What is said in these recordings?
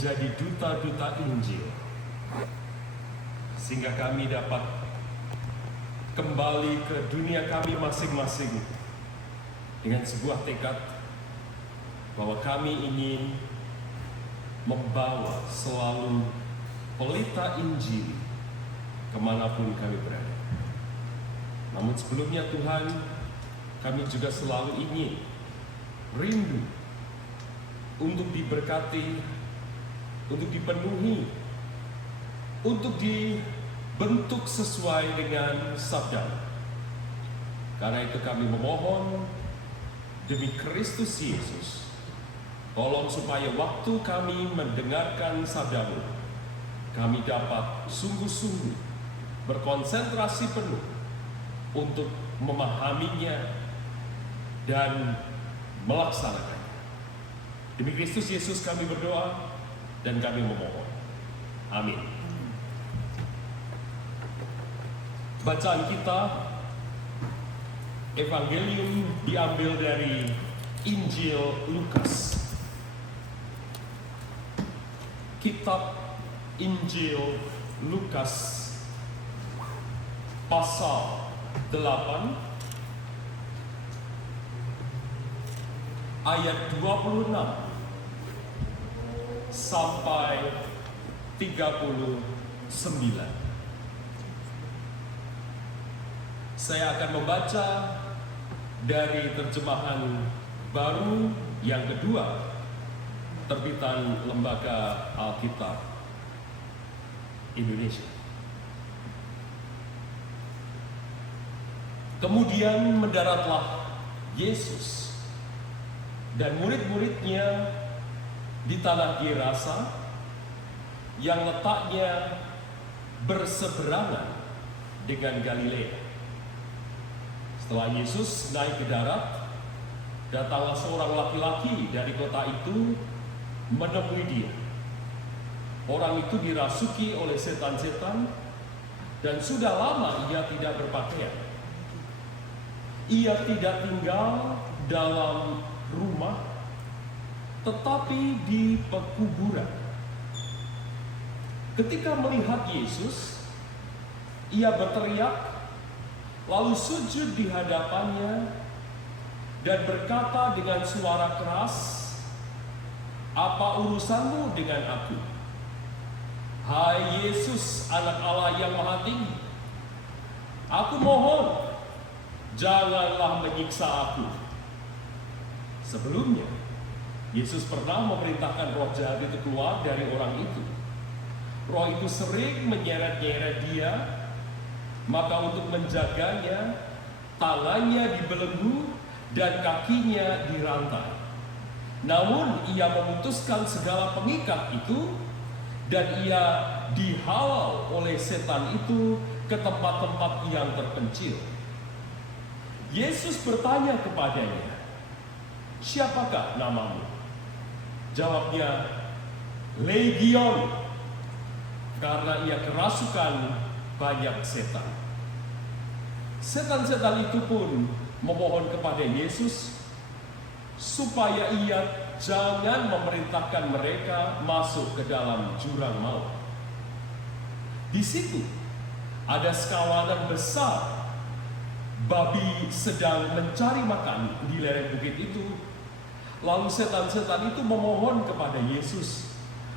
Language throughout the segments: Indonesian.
jadi duta-duta Injil, sehingga kami dapat kembali ke dunia kami masing-masing dengan sebuah tekad bahwa kami ingin membawa selalu pelita Injil kemanapun kami berada. Namun sebelumnya Tuhan, kami juga selalu ingin rindu untuk diberkati, untuk dipenuhi, untuk dibentuk sesuai dengan sabda. Karena itu kami memohon demi Kristus Yesus, tolong supaya waktu kami mendengarkan sabda-Mu, kami dapat sungguh-sungguh berkonsentrasi penuh untuk memahaminya dan melaksanakannya. Demi Kristus Yesus kami berdoa dan kami memohon. Amin. Bacaan kita, Evangelium diambil dari Injil Lukas. Kitab Injil Lukas pasal 8 ayat 26 sampai 39. Saya akan membaca dari terjemahan baru yang kedua, terbitan Lembaga Alkitab Indonesia. Kemudian mendaratlah Yesus dan murid-muridnya di tanah Gerasa yang letaknya berseberangan dengan Galilea. Setelah Yesus naik ke darat, datanglah seorang laki-laki dari kota itu menemui dia. Orang itu dirasuki oleh setan-setan dan sudah lama ia tidak berpakaian. Ia tidak tinggal dalam rumah, tetapi di pekuburan. Ketika melihat Yesus, ia berteriak, lalu sujud di hadapannya dan berkata dengan suara keras, "Apa urusanmu dengan aku? Hai Yesus, Anak Allah yang Maha Tinggi, aku mohon, janganlah menyiksa aku." Sebelumnya, Yesus pernah memerintahkan roh jahat itu keluar dari orang itu. Roh itu sering menyeret-nyeret dia, maka untuk menjaganya, tangannya dibelenggu dan kakinya dirantai. Namun ia memutuskan segala pengikat itu dan ia dihalau oleh setan itu ke tempat-tempat yang terpencil. Yesus bertanya kepadanya, "Siapakah namamu?" Jawabnya, "Legion," karena ia kerasukan banyak setan. Setan-setan itu pun memohon kepada Yesus supaya ia jangan memerintahkan mereka masuk ke dalam jurang maut. Di situ ada sekawanan besar babi sedang mencari makan di lereng bukit itu. Lalu setan-setan itu memohon kepada Yesus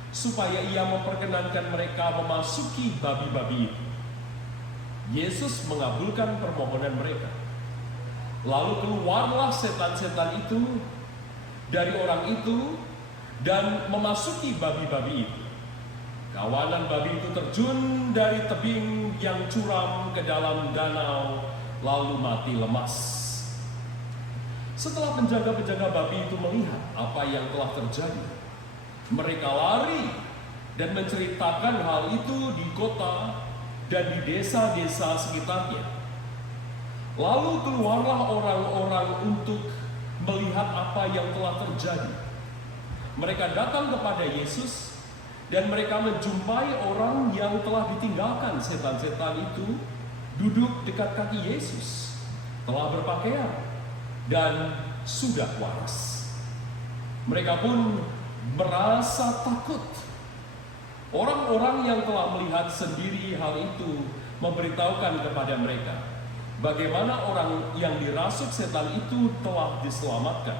supaya ia memperkenankan mereka memasuki babi-babi itu. Yesus mengabulkan permohonan mereka. Lalu keluarlah setan-setan itu dari orang itu dan memasuki babi-babi itu. Kawanan babi itu terjun dari tebing yang curam ke dalam danau, lalu mati lemas. Setelah penjaga-penjaga babi itu melihat apa yang telah terjadi, mereka lari dan menceritakan hal itu di kota dan di desa-desa sekitarnya. Lalu keluarlah orang-orang untuk melihat apa yang telah terjadi. Mereka datang kepada Yesus dan mereka menjumpai orang yang telah ditinggalkan setan-setan itu duduk dekat kaki Yesus, telah berpakaian dan sudah waras. Mereka pun merasa takut orang-orang yang telah melihat sendiri hal itu memberitahukan kepada mereka bagaimana orang yang dirasuk setan itu telah diselamatkan.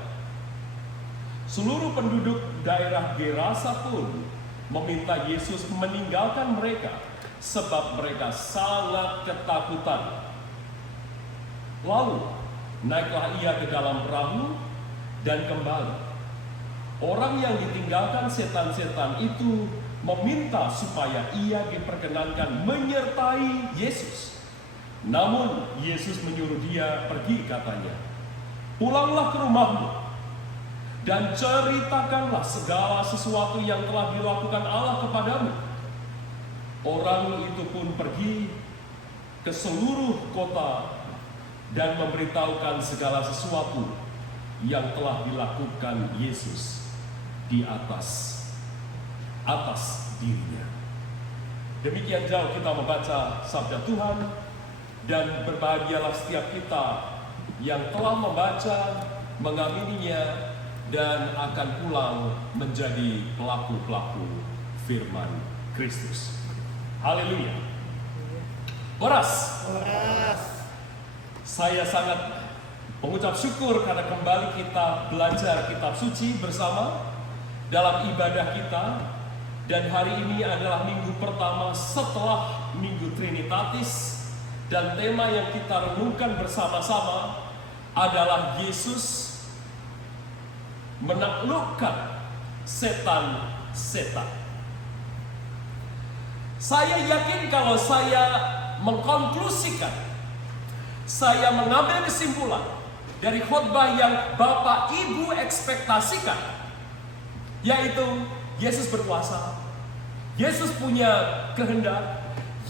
Seluruh penduduk daerah Gerasa pun meminta Yesus meninggalkan mereka sebab mereka sangat ketakutan. Lalu naiklah ia ke dalam perahu dan kembali. Orang yang ditinggalkan setan-setan itu meminta supaya ia diperkenankan menyertai Yesus. Namun Yesus menyuruh dia pergi, katanya, "Pulanglah ke rumahmu dan ceritakanlah segala sesuatu yang telah dilakukan Allah kepadamu." Orang itu pun pergi ke seluruh kota dan memberitahukan segala sesuatu yang telah dilakukan Yesus di atas dirinya. Demikian jauh kita membaca sabda Tuhan, dan berbahagialah setiap kita yang telah membaca, mengamininya, dan akan pulang menjadi pelaku-pelaku firman Kristus. Haleluya. Oras. Saya sangat mengucap syukur karena kembali kita belajar kitab suci bersama dalam ibadah kita. Dan hari ini adalah minggu pertama setelah Minggu Trinitatis. Dan tema yang kita renungkan bersama-sama adalah Yesus menaklukkan setan-setan. Saya yakin kalau saya mengkonklusikan, saya mengambil kesimpulan dari khotbah yang Bapak Ibu ekspektasikan, yaitu Yesus berkuasa, Yesus punya kehendak,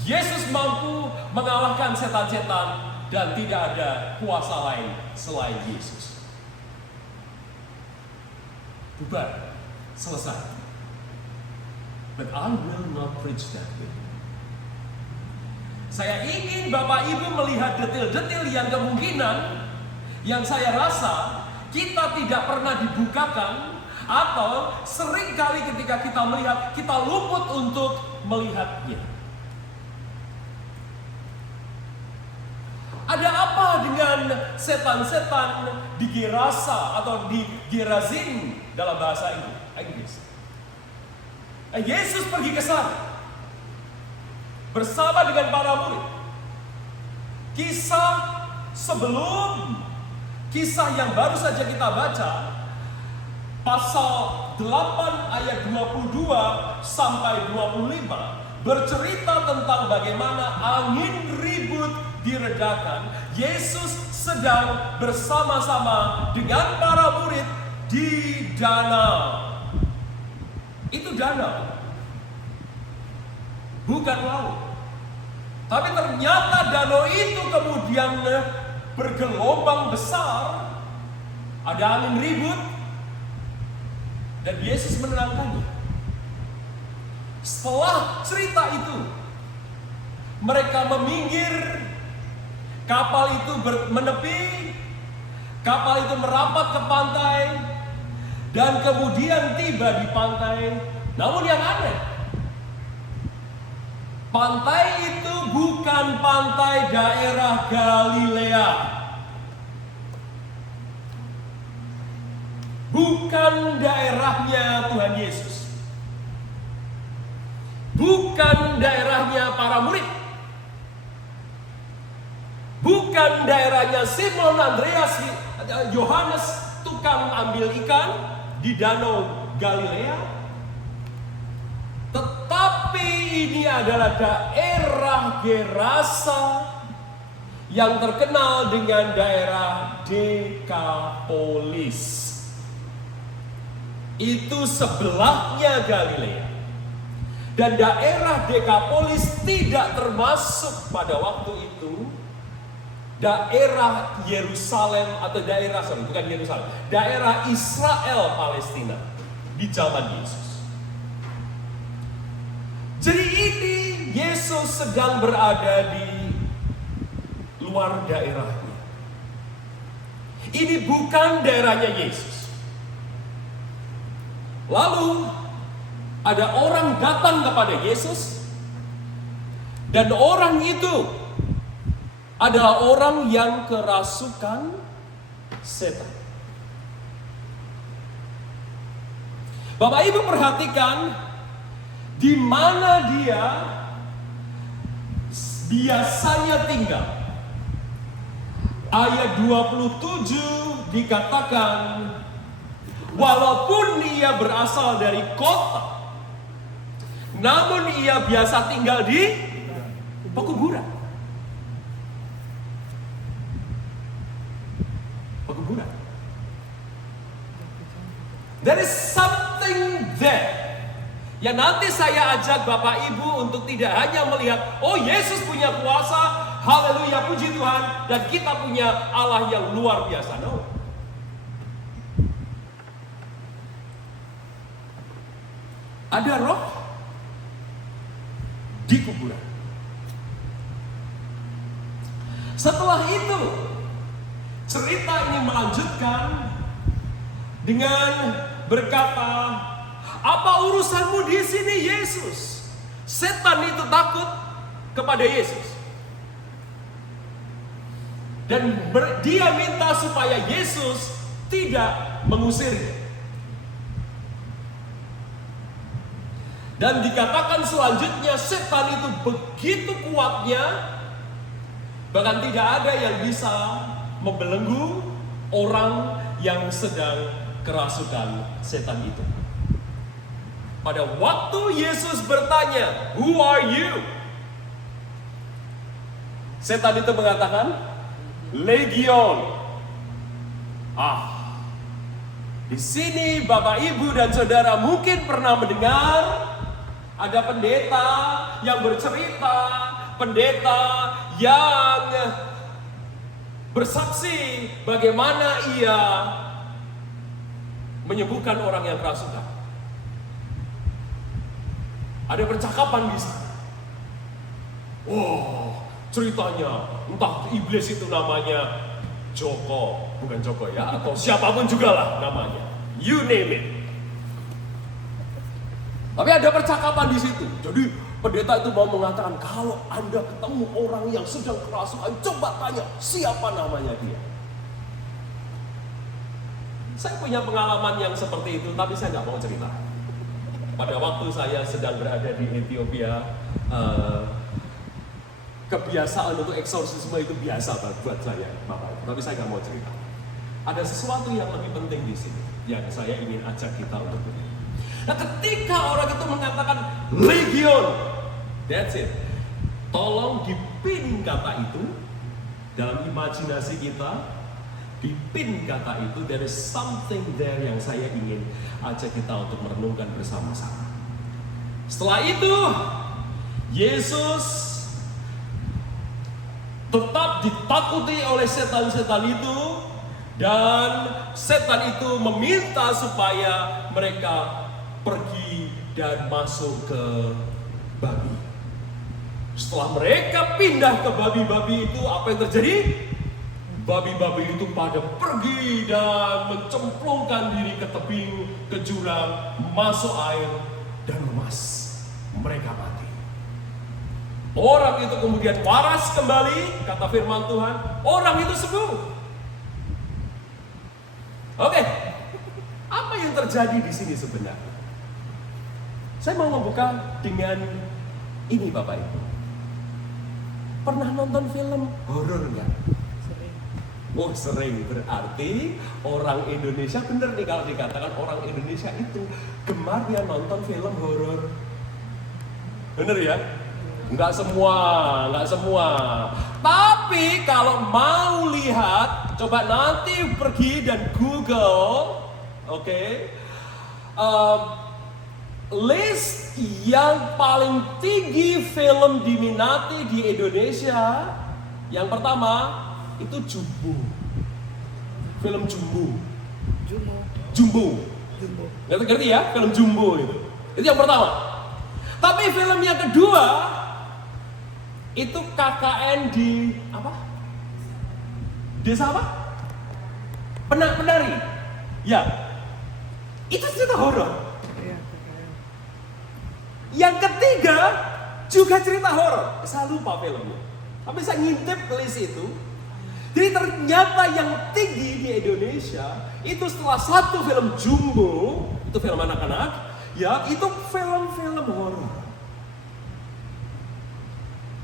Yesus mampu mengalahkan setan-setan, dan tidak ada kuasa lain selain Yesus. Bubar, selesai. But I will not preach that way. Saya ingin Bapak Ibu melihat detil-detil yang kemungkinan yang saya rasa kita tidak pernah dibukakan, atau seringkali ketika kita melihat, kita luput untuk melihatnya. Ada apa dengan setan-setan di Gerasa atau di Gerazim dalam bahasa Inggris? Yesus pergi ke sana bersama dengan para murid. Kisah sebelum kisah yang baru saja kita baca, pasal 8 ayat 22 sampai 25 bercerita tentang bagaimana angin ribut diredakan. Yesus sedang bersama-sama dengan para murid di danau. Itu danau, bukan laut. Tapi ternyata danau itu kemudian bergelombang besar, ada angin ribut, dan Yesus menenangkannya. Setelah cerita itu, mereka meminggir, kapal itu menepi, kapal itu merapat ke pantai, dan kemudian tiba di pantai. Namun yang aneh, pantai itu bukan pantai daerah Galilea, bukan daerahnya Tuhan Yesus, bukan daerahnya para murid, bukan daerahnya Simon, Andreas, Yohanes tukang ambil ikan di danau Galilea. Tetapi ini adalah daerah Gerasa yang terkenal dengan daerah Dekapolis. Itu sebelahnya Galilea. Dan daerah Dekapolis tidak termasuk pada waktu itu daerah Yerusalem atau daerah Israel Palestina di zaman Yesus. Jadi ini Yesus sedang berada di luar daerahnya. Ini bukan daerahnya Yesus. Lalu Ada orang datang kepada Yesus, dan orang itu adalah orang yang kerasukan setan. Bapak Ibu perhatikan di mana dia biasanya tinggal. Ayat 27 dikatakan, walaupun ia berasal dari kota, namun ia biasa tinggal di pekuburan. Pekuburan. There is something there. Ya nanti saya ajak Bapak Ibu untuk tidak hanya melihat, oh Yesus punya kuasa, haleluya puji Tuhan, dan kita punya Allah yang luar biasa. No. Ada roh di kuburan. Setelah itu, cerita ini melanjutkan dengan berkata, apa urusanmu di sini Yesus? Setan itu takut kepada Yesus. Dan dia minta supaya Yesus tidak mengusirnya. Dan dikatakan selanjutnya setan itu begitu kuatnya, bahkan tidak ada yang bisa membelenggu orang yang sedang kerasukan setan itu. Pada waktu Yesus bertanya, "Who are you?" Setan itu mengatakan, "Legion." Di sini Bapak Ibu dan Saudara mungkin pernah mendengar ada pendeta yang bercerita, pendeta yang bersaksi bagaimana ia menyembuhkan orang yang kerasukan. Ada percakapan di sana. Ceritanya entah iblis itu namanya Joko, bukan Joko ya, atau siapapun juga lah namanya. You name it. Tapi ada percakapan di situ. Jadi pendeta itu mau mengatakan, kalau Anda ketemu orang yang sedang kerasukan, coba tanya siapa namanya dia. Saya punya pengalaman yang seperti itu, tapi saya nggak mau cerita. Pada waktu saya sedang berada di Ethiopia, kebiasaan untuk eksorsisme itu biasa buat saya, Bapak. Tapi saya nggak mau cerita. Ada sesuatu yang lebih penting di sini yang saya ingin ajak kita untuk belajar. Nah, ketika orang itu mengatakan legion, that's it. Tolong dipin kata itu dalam imajinasi kita. Dipin kata itu, there is something there yang saya ingin ajak kita untuk merenungkan bersama-sama. Setelah itu, Yesus tetap ditakuti oleh setan-setan itu, dan setan itu meminta supaya mereka pergi dan masuk ke babi. Setelah mereka pindah ke babi-babi itu, apa yang terjadi? Babi-babi itu pada pergi dan mencemplungkan diri ke tebing, ke jurang, masuk air dan lemas. Mereka mati. Orang itu kemudian waras kembali, kata firman Tuhan. Orang itu sembuh. Oke, apa yang terjadi di sini sebenarnya? Saya mau membuka dengan ini, Bapak Ibu. Pernah nonton film horor nggak? Oh, sering. Berarti orang Indonesia, bener nih kalau dikatakan orang Indonesia itu gemar dia nonton film horor. Bener ya? Enggak semua. Tapi kalau mau lihat, coba nanti pergi dan Google, list yang paling tinggi film diminati di Indonesia. Yang pertama itu Jumbo. Film Jumbo. Ngerti ya? Film Jumbo itu. Itu yang pertama. Tapi film yang kedua itu KKN di apa? Desa apa? Penari. Ya. Itu cerita horor. Yang ketiga juga cerita horor. Saya lupa filmnya, tapi saya ngintip list itu. Jadi ternyata yang tinggi di Indonesia itu setelah satu film Jumbo, itu film anak-anak, ya itu film-film horor.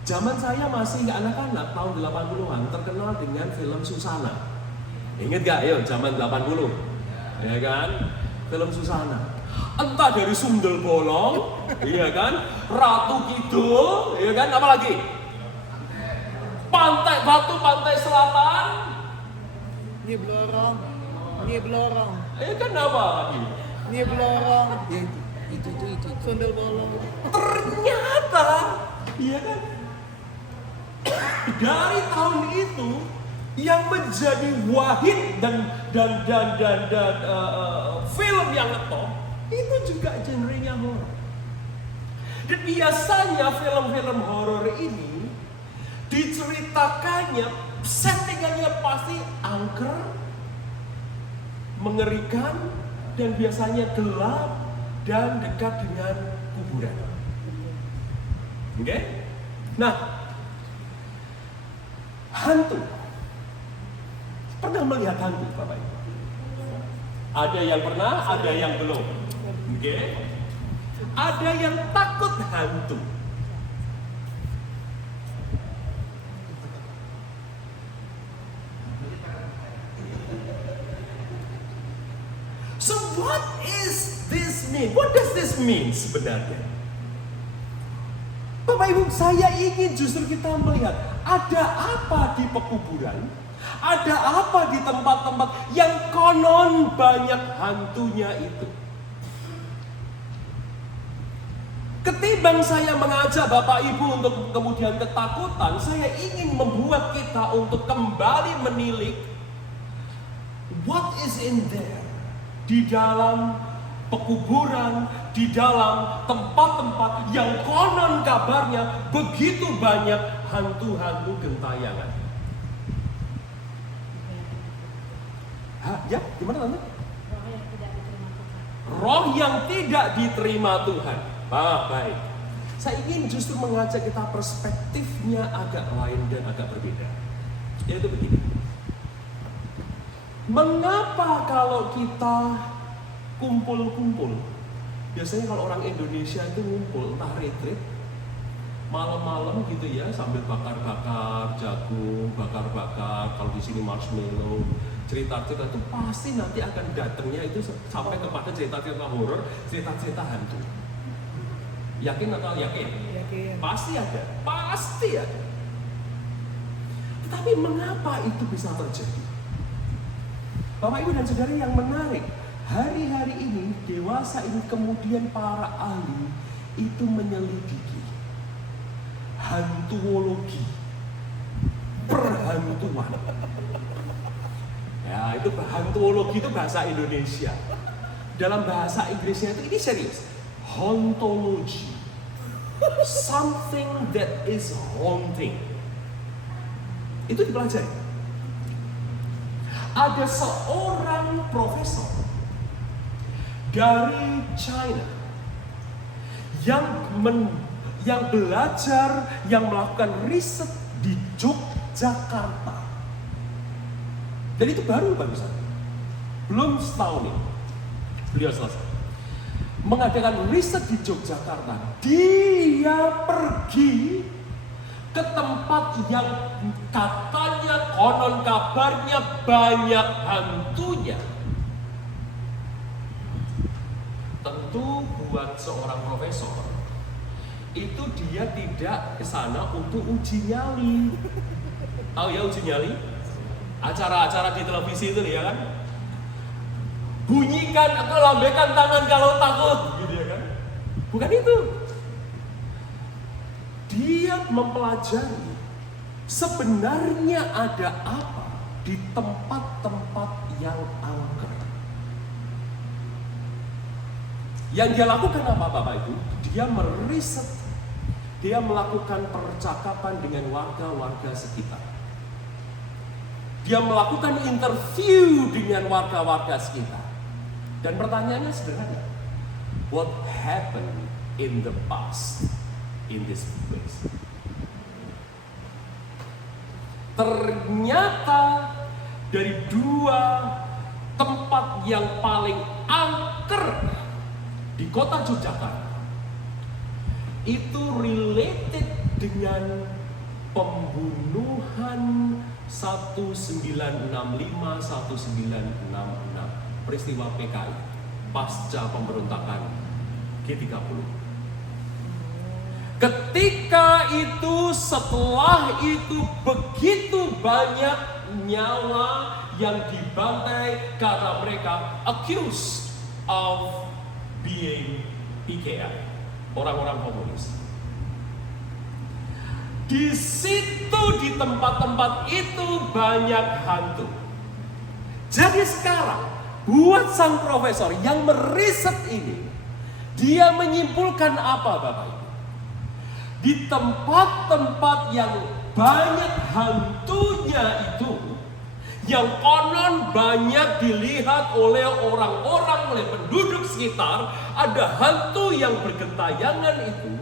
Zaman saya masih anak-anak, tahun 80-an, terkenal dengan film Susana. Ingat gak? Ayo, zaman 80, ya kan? Film Susana. Entah dari Sundel Bolong, iya kan? Ratu Kidul, iya kan? Apa lagi? Pantai Batu, Pantai Selatan. Nyeblorong. Iya kan apa lagi? Nyeblorong. Ya, itu. Sundel Bolong. Ternyata, iya kan? Dari tahun itu yang menjadi wahid dan film yang ngetop itu juga genrenya horor. Dan biasanya film-film horor ini diceritakannya settingannya pasti angker, mengerikan, dan biasanya gelap dan dekat dengan kuburan. Oke? Nah, hantu. Pernah melihat hantu, Bapak Ibu? Ada yang pernah, ada yang belum. Oke? Ada yang takut hantu. So what is this mean? What does this mean sebenarnya? Bapak Ibu, saya ingin justru kita melihat ada apa di pekuburan, ada apa di tempat-tempat yang konon banyak hantunya itu. Ketimbang saya mengajak Bapak Ibu untuk kemudian ketakutan, saya ingin membuat kita untuk kembali menilik what is in there, di dalam pekuburan, di dalam tempat-tempat yang konon kabarnya begitu banyak hantu-hantu gentayangan. Ya, gimana Tante? Roh yang tidak diterima Tuhan. Baik. Saya ingin justru mengajak kita perspektifnya agak lain dan agak berbeda. Yaitu begini. Mengapa kalau kita kumpul-kumpul, biasanya kalau orang Indonesia itu ngumpul, entah retreat, malam-malam gitu ya, sambil bakar-bakar jagung, bakar-bakar, kalau di sini marshmallow, cerita-cerita itu pasti nanti akan datangnya itu sampai kepada cerita-cerita horor, cerita-cerita hantu. Yakin atau yakin? Yakin. Pasti ada. Tetapi mengapa itu bisa terjadi? Bapak Ibu dan Saudara yang menarik, hari-hari ini, dewasa ini kemudian para ahli itu menyelidiki hantuologi, perhantuan. Ya, itu hantuologi itu bahasa Indonesia. Dalam bahasa Inggrisnya itu ini serius. Hauntology. Something that is haunting. Itu dipelajari. Ada seorang profesor dari China yang belajar, yang melakukan riset di Yogyakarta. Dan itu baru saja, belum setahun ini beliau selesai mengadakan riset di Yogyakarta. Dia pergi ke tempat yang katanya, konon kabarnya banyak hantunya. Tentu buat seorang profesor, itu dia tidak ke sana untuk uji nyali. Tahu ya uji nyali? Acara-acara di televisi itu ya kan? Bunyikan atau lambaikan tangan kalau takut, gitu ya kan? Bukan itu. Dia mempelajari sebenarnya ada apa di tempat-tempat yang angker. Yang dia lakukan apa Bapak Ibu? Dia meriset, dia melakukan percakapan dengan warga-warga sekitar. Dia melakukan interview dengan warga-warga sekitar. Dan pertanyaannya sederhana. What happened in the past in this place. Ternyata dari dua tempat yang paling angker di kota Yogyakarta itu related dengan pembunuhan 1965-1966, peristiwa PKI pasca pemberontakan G30. Ketika itu, setelah itu, begitu banyak nyawa yang dibantai karena mereka accused of being PKI, orang-orang komunis. Di situ, di tempat-tempat itu banyak hantu. Jadi sekarang, buat sang profesor yang meriset ini, dia menyimpulkan apa Bapak Ibu? Di tempat-tempat yang banyak hantunya itu, yang konon banyak dilihat oleh orang-orang, oleh penduduk sekitar, ada hantu yang bergentayangan itu,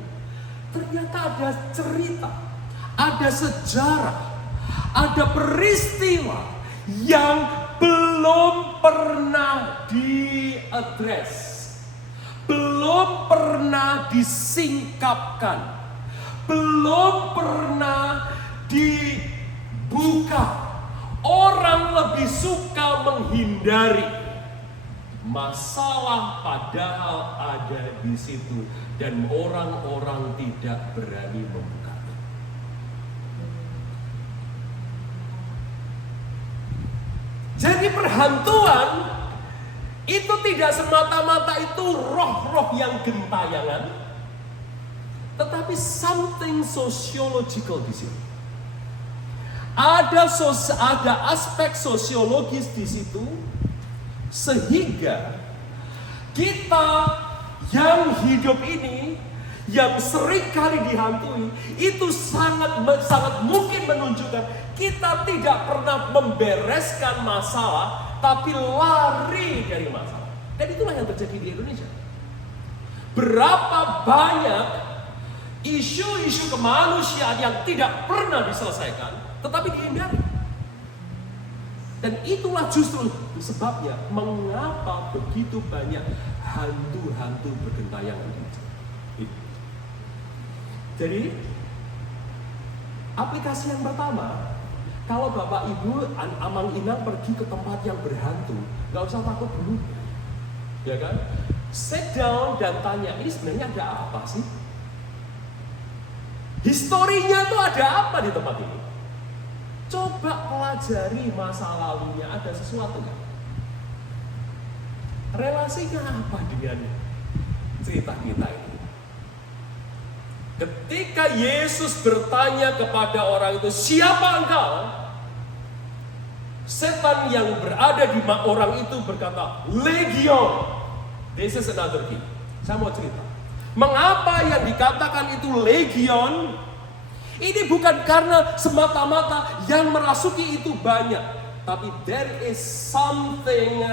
ternyata ada cerita, ada sejarah, ada peristiwa yang belum pernah diadres, belum pernah disingkapkan, belum pernah dibuka. Orang lebih suka menghindari masalah padahal ada di situ dan orang-orang tidak berani membukanya. Jadi perhantuan itu tidak semata-mata itu roh-roh yang gentayangan, tetapi something sociological di sini. Ada aspek sosiologis di situ, sehingga kita yang hidup ini, yang sering kali dihantui, itu sangat mungkin menunjukkan kita tidak pernah membereskan masalah, tapi lari dari masalah. Dan itulah yang terjadi di Indonesia. Berapa banyak isu-isu kemanusiaan yang tidak pernah diselesaikan, tetapi dihindari. Dan itulah justru sebabnya mengapa begitu banyak hantu-hantu bergentayangan itu. Jadi aplikasi yang pertama, kalau Bapak Ibu Amang Inang pergi ke tempat yang berhantu, nggak usah takut dulu, ya kan? Sit down dan tanya, ini sebenarnya ada apa sih? Historinya tuh ada apa di tempat ini? Coba pelajari masa lalunya, ada sesuatu nggak? Relasinya apa dengan cerita kita ini? Ketika Yesus bertanya kepada orang itu, siapa engkau? Setan yang berada di orang itu berkata, Legion. This is another key. Saya mau cerita. Mengapa yang dikatakan itu Legion? Ini bukan karena semata-mata yang merasuki itu banyak, tapi there is something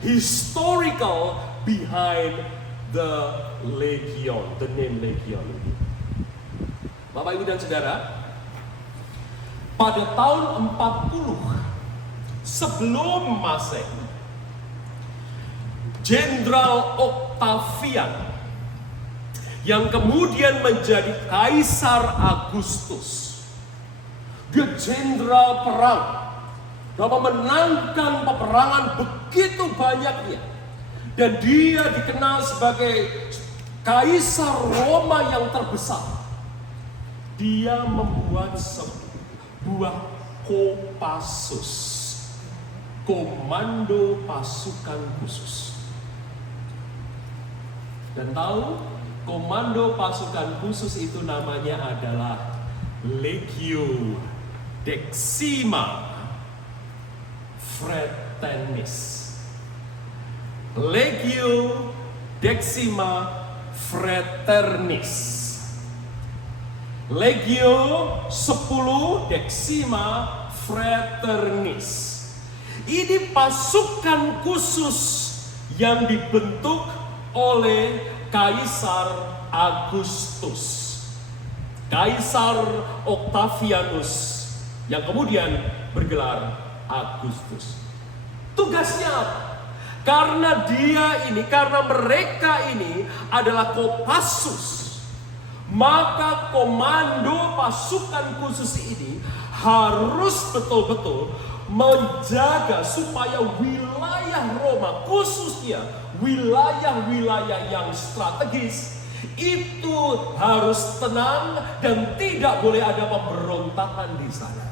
historical behind the Legion, the name Legion. Bapak Ibu dan Saudara, pada tahun 40 sebelum Masehi, Jenderal Octavian yang kemudian menjadi Kaisar Agustus. Dia jenderal perang dan memenangkan peperangan begitu banyaknya. Dan dia dikenal sebagai Kaisar Roma yang terbesar. Dia membuat sebuah Kopassus, komando pasukan khusus. Dan tahu, komando pasukan khusus itu namanya adalah Legio Decima Fraternis. Legio Decima Fraternis. Legio 10 Decima Fraternis. Ini pasukan khusus yang dibentuk oleh Kaisar Agustus. Kaisar Octavianus yang kemudian bergelar Agustus. Tugasnya apa? Karena mereka ini adalah Kopassus, maka komando pasukan khusus ini harus betul-betul menjaga supaya wilayah Roma, khususnya wilayah-wilayah yang strategis, itu harus tenang dan tidak boleh ada pemberontakan di sana.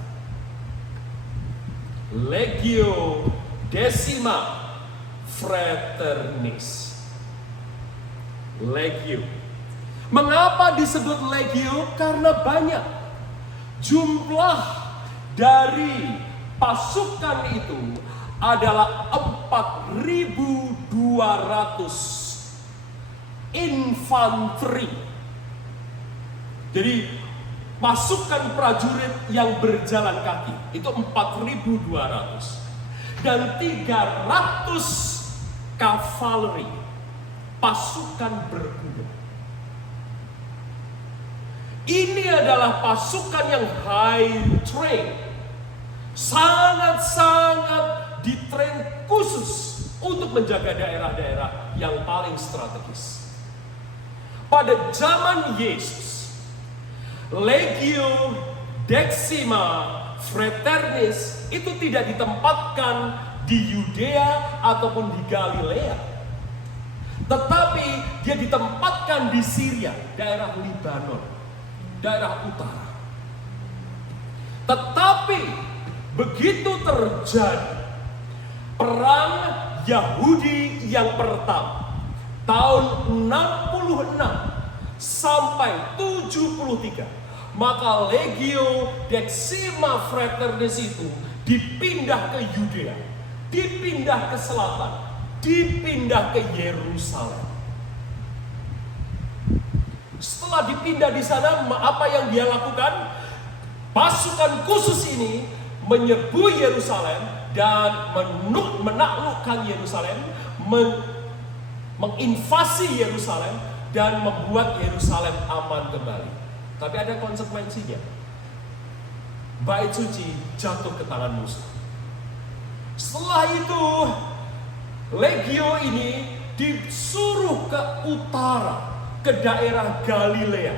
Legio Decima Fraternis. Legio. Mengapa disebut legio? Karena banyak. Jumlah dari pasukan itu adalah 4.200 infanteri. Jadi pasukan prajurit yang berjalan kaki itu 4.200 dan 300 kavaleri, pasukan berkuda. Ini adalah pasukan yang high train, sangat-sangat ditrain khusus untuk menjaga daerah-daerah yang paling strategis. Pada zaman Yesus, Legio Decima Fraternis itu tidak ditempatkan di Yudea ataupun di Galilea, tetapi dia ditempatkan di Syria, daerah Libanon, daerah utara. Tetapi begitu terjadi perang Yahudi yang pertama tahun 66 sampai 73, maka Legio Decima Fraternis itu dipindah ke Yudea, dipindah ke selatan, dipindah ke Yerusalem. Setelah dipindah di sana, apa yang dia lakukan? Pasukan khusus ini menyerbu Yerusalem dan menaklukkan Yerusalem, menginvasi Yerusalem dan membuat Yerusalem aman kembali. Tapi ada konsekuensinya. Bait suci jatuh ke tangan musuh. Setelah itu Legio ini disuruh ke utara, ke daerah Galilea,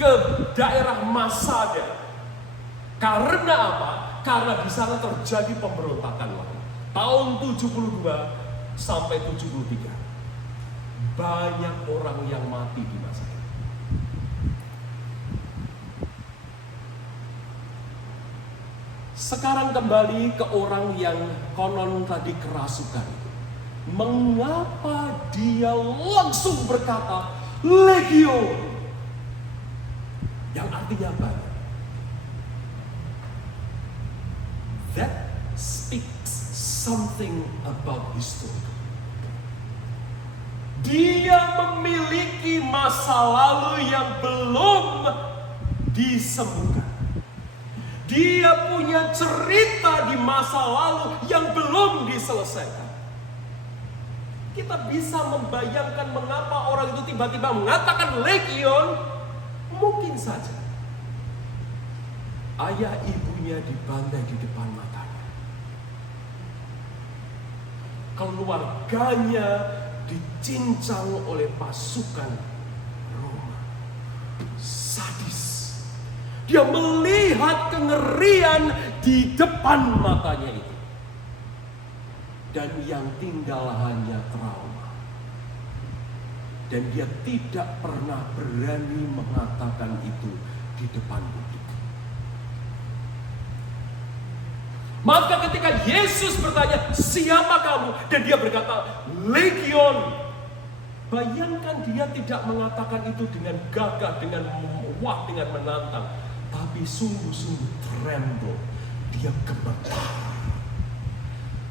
ke daerah Masada. Karena apa? Karena di sana terjadi pemberontakan lagi. Tahun 72 sampai 73. Banyak orang yang mati di masa itu. Sekarang kembali ke orang yang konon tadi kerasukan. Mengapa dia langsung berkata Legio? Yang artinya apa? That speaks something about his story. Dia memiliki masa lalu yang belum disembuhkan. Dia punya cerita di masa lalu yang belum diselesaikan. Kita bisa membayangkan mengapa orang itu tiba-tiba mengatakan legion. Mungkin saja ayah ibunya dibantai di depan matanya. Keluarganya dicincang oleh pasukan Roma. Sadis. Dia melihat kengerian di depan matanya itu. Dan yang tinggal hanya trauma. Dan dia tidak pernah berani mengatakan itu di depan publik. Maka ketika Yesus bertanya, siapa kamu? Dan dia berkata, Legion. Bayangkan dia tidak mengatakan itu dengan gagah, dengan wah, dengan menantang. Tapi sungguh-sungguh tremble. Dia gemetar.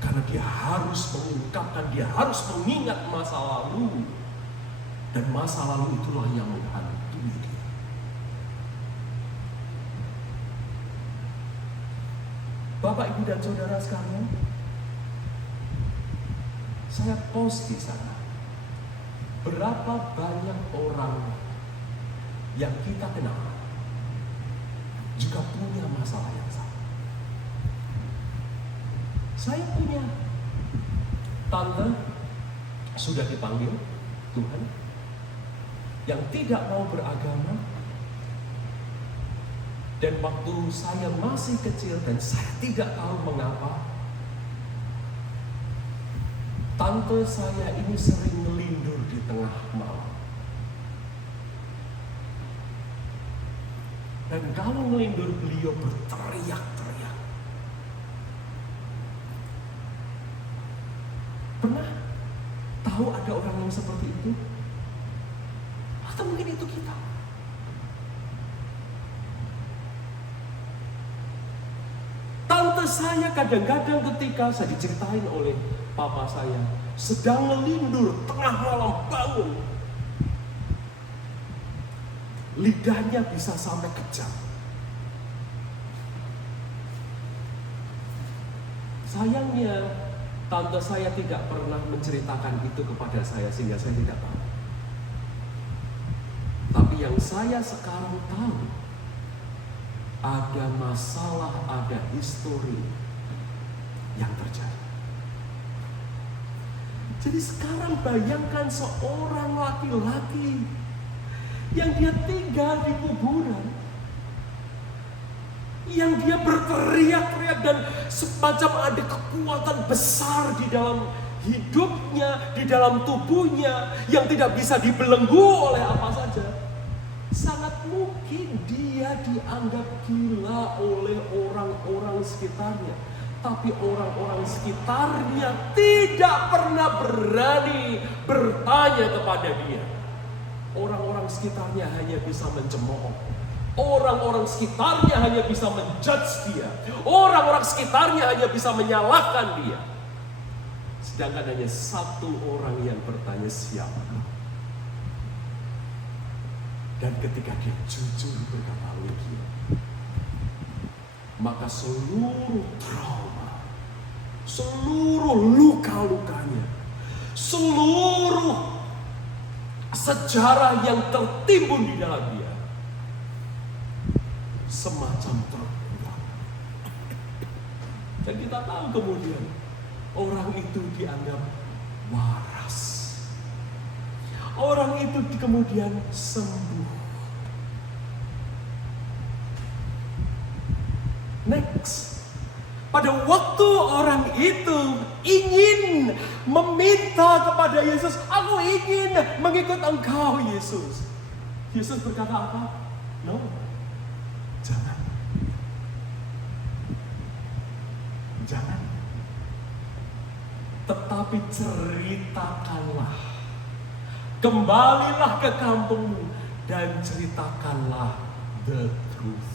Karena dia harus mengungkapkan, dia harus mengingat masa lalu. Dan masa lalu itulah yang menghantui dia. Bapak, Ibu, dan Saudara sekalian, saya post di sana. Berapa banyak orang yang kita kenal juga punya masalah yang sama. Saya punya tante sudah dipanggil Tuhan yang tidak mau beragama, dan waktu saya masih kecil dan saya tidak tahu mengapa, tante saya ini sering melindur di tengah malam. Dan kalau melindur, beliau berteriak-teriak. Pernah tahu ada orang yang seperti itu? Atau mungkin itu kita? Tante saya kadang-kadang ketika saya diceritain oleh papa saya, sedang melindur tengah malam bangun, lidahnya bisa sampai kejang. Sayangnya tante saya tidak pernah menceritakan itu kepada saya sehingga saya tidak tahu. Tapi yang saya sekarang tahu, ada masalah, ada histori yang terjadi. Jadi sekarang bayangkan seorang laki-laki yang dia tinggal di kuburan, yang dia berteriak-teriak dan semacam ada kekuatan besar di dalam hidupnya, di dalam tubuhnya yang tidak bisa dibelenggu oleh apa saja. Sangat mungkin dia dianggap gila oleh orang-orang sekitarnya. Tapi orang-orang sekitarnya tidak pernah berani bertanya kepada dia. Orang-orang sekitarnya hanya bisa mencemooh. Orang-orang sekitarnya hanya bisa menjudge dia. Orang-orang sekitarnya hanya bisa menyalahkan dia. Sedangkan hanya satu orang yang bertanya, siapa? Dan ketika dia jujur berkata begini, maka seluruh trauma, seluruh luka-lukanya, seluruh sejarah yang tertimbun di dalam dia semacam terbuang. Dan kita tahu kemudian orang itu dianggap waras. Orang itu kemudian sembuh. Next, pada waktu orang itu ingin meminta kepada Yesus, aku ingin mengikut Engkau Yesus. Yesus berkata apa? No, jangan. Jangan. Tetapi ceritakanlah. Kembalilah ke kampungmu dan ceritakanlah the truth.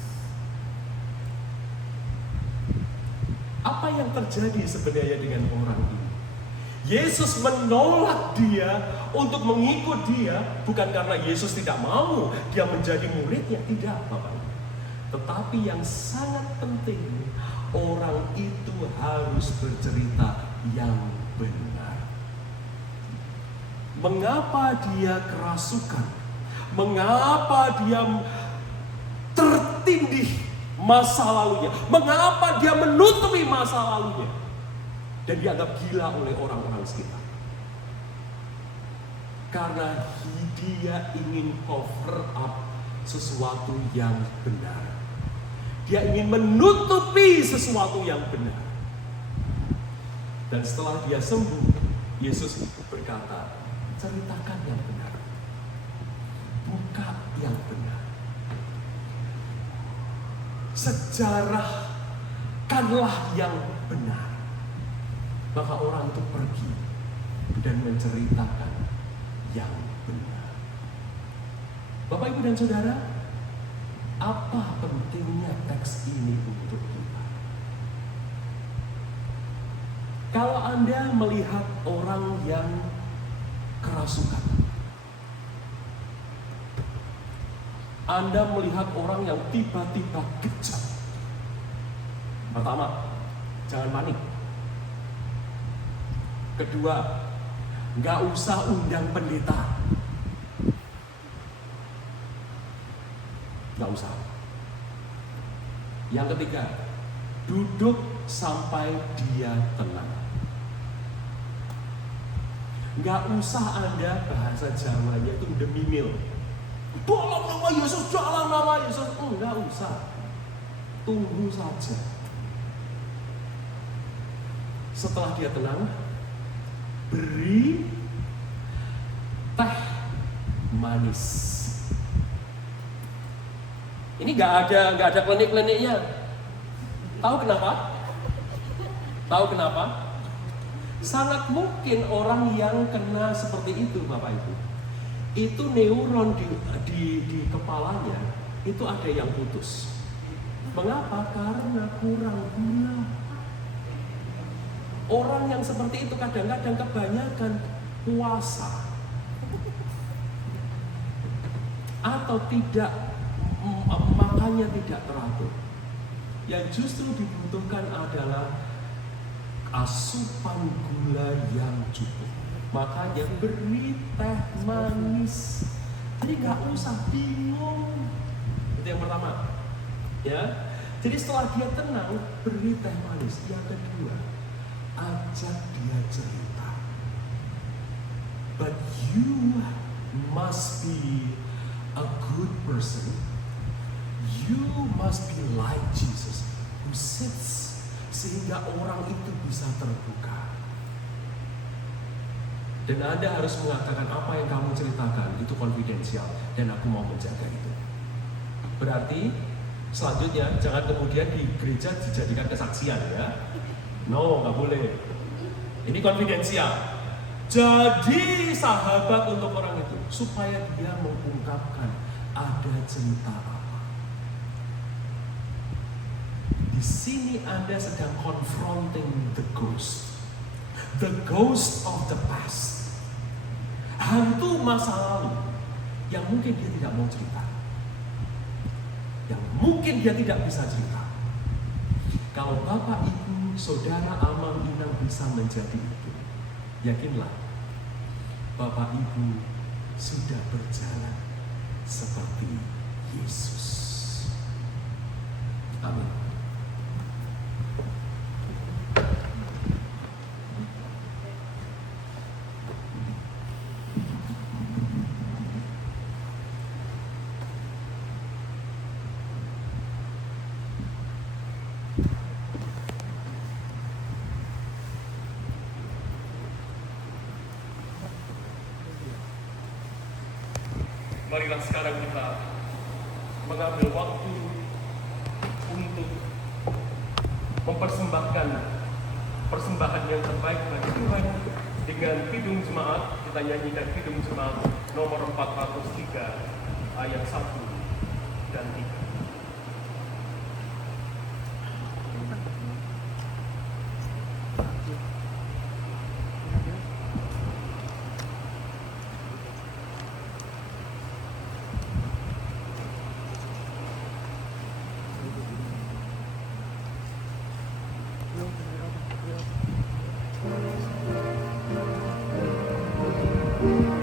Apa yang terjadi sebenarnya dengan orang ini? Yesus menolak dia untuk mengikut dia, bukan karena Yesus tidak mau dia menjadi muridnya, tidak Bapak. Tetapi yang sangat penting, orang itu harus bercerita yang benar. Mengapa dia kerasukan? Mengapa dia tertindih masa lalunya? Mengapa dia menutupi masa lalunya? Dan dianggap gila oleh orang-orang sekitar. Karena dia ingin cover up sesuatu yang benar. Dia ingin menutupi sesuatu yang benar. Dan setelah dia sembuh, Yesus berkata, ceritakan yang benar. Buka yang benar. Sejarahkanlah yang benar. Maka orang itu pergi dan menceritakan yang benar. Bapak, Ibu, dan Saudara, apa pentingnya teks ini untuk kita? Kalau Anda melihat orang yang kerasukan, Anda melihat orang yang tiba-tiba kejam, pertama, jangan panik. Kedua, nggak usah undang pendeta. Nggak usah. Yang ketiga, duduk sampai dia tenang. Nggak usah Anda bahasa Jawanya itu demi mil. Dalam nama Yesus, dalam nama Yesus. Nggak usah. Tunggu saja. Setelah dia tenang, beri teh manis. Ini nggak ada klinik-kliniknya. Tahu kenapa? Tahu kenapa? Sangat mungkin orang yang kena seperti itu, Bapak Ibu, itu neuron di kepalanya itu ada yang putus. Mengapa? Karena kurang gula. Orang yang seperti itu kadang-kadang kebanyakan puasa atau tidak makannya tidak teratur. Yang justru dibutuhkan adalah asupan gula yang cukup. Makanya beri teh manis. Jadi nggak usah bingung. Itu yang pertama. Ya. Jadi setelah dia tenang, beri teh manis. Yang kedua, ajak dia cerita. But you must be a good person. You must be like Jesus who sits sehingga orang itu bisa terbuka. Dan Anda harus mengatakan apa yang kamu ceritakan itu konfidensial dan aku mau menjaga itu. Berarti selanjutnya jangan kemudian di gereja dijadikan kesaksian ya. No, nggak boleh. Ini konfidensial. Jadi sahabat untuk orang itu supaya dia mengungkapkan ada cerita apa. Di sini Anda sedang confronting the ghost of the past, hantu masa lalu yang mungkin dia tidak mau cerita, yang mungkin dia tidak bisa cerita. Kalau Bapak, Ibu, Saudara, Amang, Inang bisa menjadi itu, yakinlah Bapak Ibu sudah berjalan seperti Yesus. Amin. Marilah sekarang kita mengambil waktu untuk mempersembahkan persembahan yang terbaik bagi Tuhan dengan Kidung Jemaat. Kita nyanyikan Kidung Jemaat nomor 403 ayat 1 dan 3. Thank you.